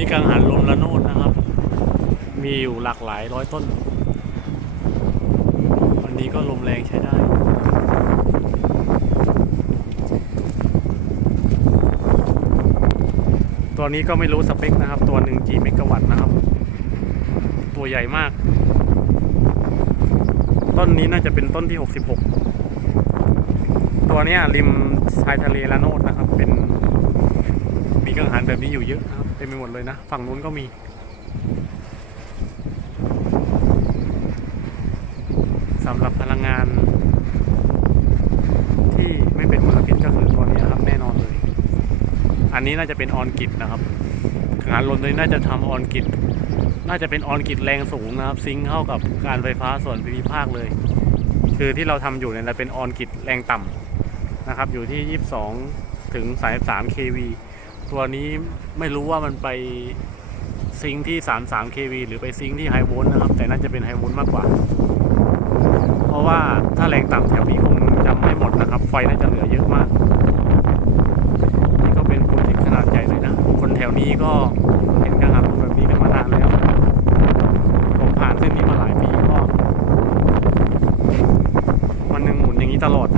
นี้กังหันลมละโนดนะครับ มีอยู่หลากหลายร้อยต้น วันนี้ก็ลมแรงใช้ได้ตัวนี้ก็ไม่รู้สเปคนะครับ ตัวหนึ่งกี่เมกะวัตต์นะครับ ตัวใหญ่มาก ต้นนี้น่าจะเป็นต้นที่ 66 ตัวนี้ริมชายทะเลละโนดนะครับ เป็น มีกังหันแบบนี้อยู่เยอะนะครับเต็มไปหมดเลยนะ ฝั่งนู้นก็มี สำหรับพลังงาน ที่ไม่เป็นมลพิษก็คือตัวนี้นะครับแน่นอนเลย อันนี้น่าจะเป็นออนกิตนะครับกังหันลมเลยน่าจะทำออนกิตน่าจะเป็นออนกิตแรงสูงนะครับ ซิงค์เข้ากับการไฟฟ้าส่วนภูมิภาคเลย คือที่เราทำอยู่เนี่ยเราเป็นออนกิตแรงต่ำนะครับ อยู่ที่ 22 ถึง 33 kV ตัวนี้ไม่รู้ว่ามันไปซิงที่ 33 kV หรือไปซิงที่ไฮโวลต์นะครับ แต่น่าจะเป็นไฮโวลต์มากกว่า เพราะว่าถ้าแรงต่ำแถวนี้คงจำไม่หมดนะครับ ไฟน่าจะเหลือเยอะมาก นี่ก็เป็นโปรเจกต์ขนาดใหญ่เลยนะ คนแถวนี้ก็เห็นการทำแบบนี้มานานแล้ว ผมผ่านเส้นี้มาหลายปีก็ วันหนึ่งหมุนอย่างนี้ตลอด